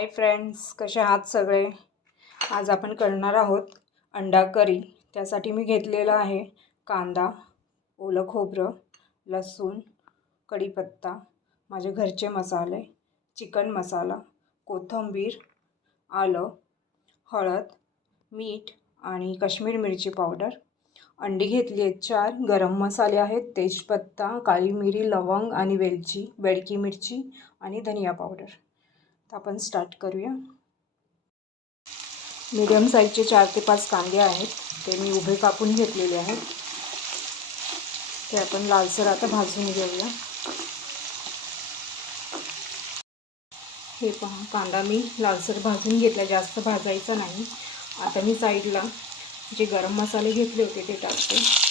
Hi friends, कसे आहात सगळे। आज आपण करणार आहोत अंडा करी। त्यासाठी मी घेतलेला आहे कांदा, ओलं खोबरं, लसूण, कढीपत्ता, माझे घरचे मसाले, चिकन मसाला, कोथिंबीर, आलं, हळद, मीठ आणि काश्मीरी मिरची पावडर। अंडी घेतली आहेत 4, गरम मसाले आहेत, तेजपत्ता, काळी मिरी, लवंग आणि वेलची, बेडकी मिरची आणि धनिया पावडर। तर आपण स्टार्ट करूया। मीडियम साईजचे 4 ते 5 कांदे आहेत, ते मी उभे कापून घेतलेले आहेत। ते आपण लालसर आता भाजून घेऊया। हे पहा, कांदा मी लालसर भाजून घेतला, जास्त भाजायचा नाही। आता मी साईडला जे गरम मसाले घेतले होते ते टाकते।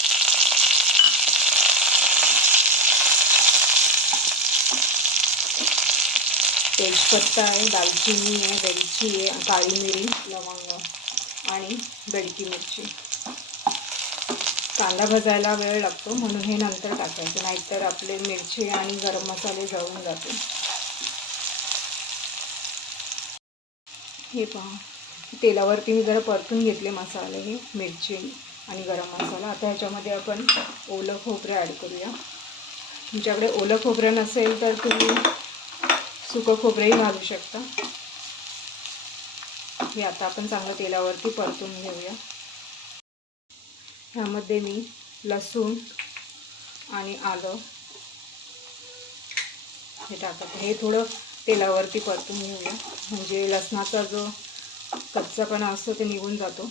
तेजपत्ता आहे, दालचिनी आहे, वेलची आहे, काळी मिरी, लवंग आणि बेडकी मिरची। कांदा भाजायला वेळ लागतो म्हणून हे नंतर टाकायचं, नाहीतर आपले मिरची आणि गरम मसाले जळून जातील। हे पहा, तेलावरती मी जरा परतून घेतले मसाले, हे मिरची आणि गरम मसाला। आता ह्याच्यामध्ये आपण ओलं खोबरं ॲड करूया। तुमच्याकडे ओलं खोबरं नसेल तर तुम्ही सुकं खोबरंही घालू शकता। हे आता आपण चांगलं तेलावरती परतून घेऊया। ह्यामध्ये मी लसूण आणि आलं हे टाकते। हे थोडं तेलावरती परतून घेऊया, म्हणजे लसणाचा जो कच्चापणा असतो ते निघून जातो।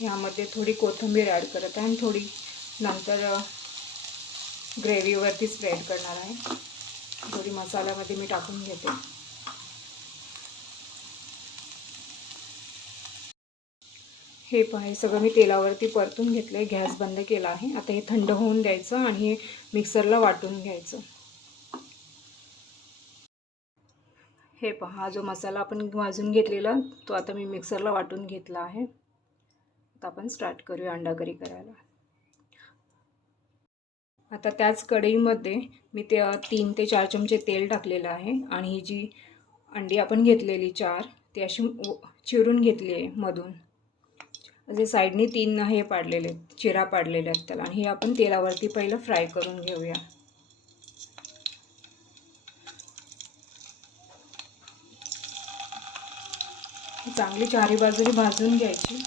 ह्यामध्ये थोडी कोथिंबीर ॲड करत आहे आणि थोडी नंतर ग्रेव्हीवरती स्प्रेड करणार आहे। थोडी मसाल्यामध्ये मी टाकून घेते। हे पहा, हे सगळं मी तेलावरती परतून घेतलं आहे, गॅस बंद केला आहे। आता हे थंड होऊन द्यायचं आणि हे मिक्सरला वाटून घ्यायचं। हे पहा, जो मसाला आपण भाजून घेतलेला तो आता मी मिक्सरला वाटून घेतला आहे। आता आपण स्टार्ट करूया अंडा करी करायला। आता त्याच कढईमध्ये मी 3 ते 4 चमचे तेल टाकलेलं आहे आणि ही जी अंडी आपण घेतलेली 4 ती अशी चिरून घेतली आहे मधून। असे साईडनी 3 हे पाडलेले आहेत, चिरा पाडलेले आहेत त्याला, आणि हे आपण तेलावरती पहिलं फ्राय करून घेऊया। चांगली चारी बाजूनी भाजून घ्यायची।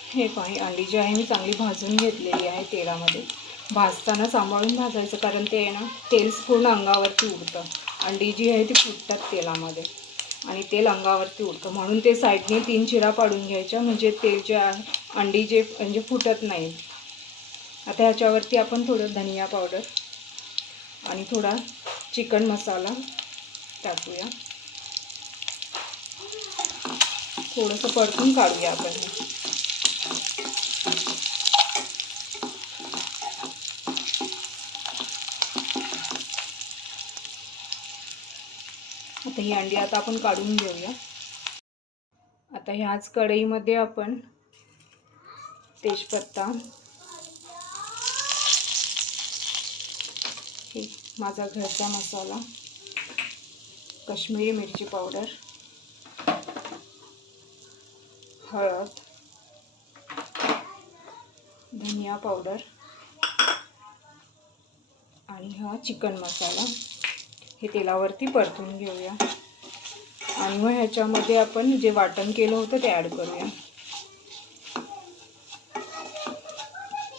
हे पहा, अंडी जी आहे मी चांगली भाजून घेतलेली आहे तेलामध्ये। भाजताना सांभाळून भाजायचं, कारण ते आहे ना तेल पूर्ण अंगावरती उडतं। अंडी जी आहे ती फुटतात तेलामध्ये आणि तेल अंगावरती उडतं, म्हणून ते साईडने 3 चिरा पाडून घ्यायच्या, म्हणजे तेल जे आहे अंडी जे म्हणजे फुटत नाहीत। आता ह्याच्यावरती आपण थोडं धनिया पावडर आणि थोडा चिकन मसाला टाकूया। थोडंसं परतून काढूया आपण। आता ही अंडी आता आपण काढून घेऊया। आता ह्याच कढईमध्ये आपण तेजपत्ता, हे माझा घरचा मसाला, काश्मीरी मिरची पावडर, हळद, धनिया पावडर आणि हा चिकन मसाला हे तेलावरती परतून घेऊया। आणि मग ह्याच्यामध्ये आपण जे वाटण केलं होतं ते ॲड करूया।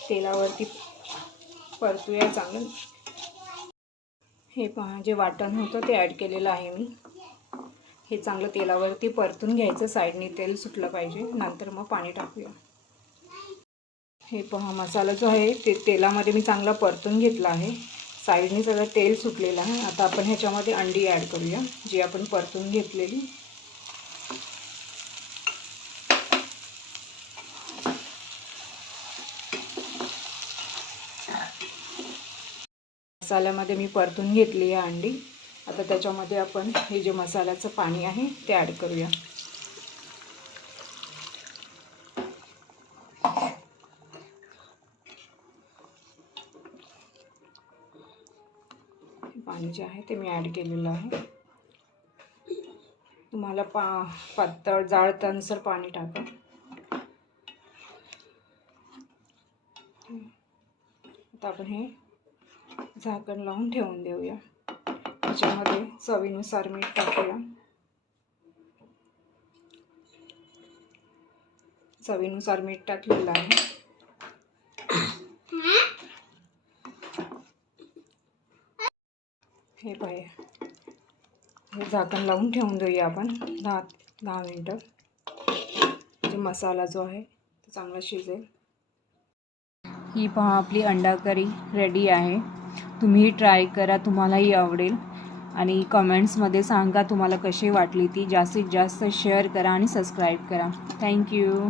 तेलावरती परतूया चांगलं। हे पहा, जे वाटण होतं ते ॲड केलेलं आहे मी। हे चांगलं तेलावरती परतून घ्यायचं, साईडने तेल सुटलं पाहिजे, नंतर मग पाणी टाकूया। हे पहा, मसाला जो आहे ते तेलामध्ये मी चांगला परतून घेतला आहे, साईडने सगळं तेल सुटलेलं आहे। आता आपण ह्याच्यामध्ये अंडी ॲड करूया, जी आपण परतून घेतलेली। मसाल्यामध्ये मी परतून घेतली आहे अंडी। आता त्याच्यामध्ये आपण हे जे मसाल्याचं पाणी आहे ते ॲड करूया। पाणी जे आहे ते मी ॲड केलेलं आहे. तुम्हाला पातळ जाड त्यानुसार पाणी टाका. आता आपण हे झाकण लावून ठेवून देऊया. त्याच्यामध्ये चवीनुसार मीठ टाकूया. चवीनुसार मीठ टाकलेलं आहे. हे पाहिजे, हे झाकण लावून ठेवून देऊया आपण 10 मिनटं. म्हणजे मसाला जो आहे तो चांगला शिजेल. ही पहा आपली अंडा करी रेडी आहे. तुम्ही ट्राय करा, तुम्हालाही आवडेल. आणि कमेंट्समध्ये सांगा तुम्हाला कशी वाटली ती. जास्तीत जास्त शेअर करा आणि सबस्क्राईब करा. थँक्यू.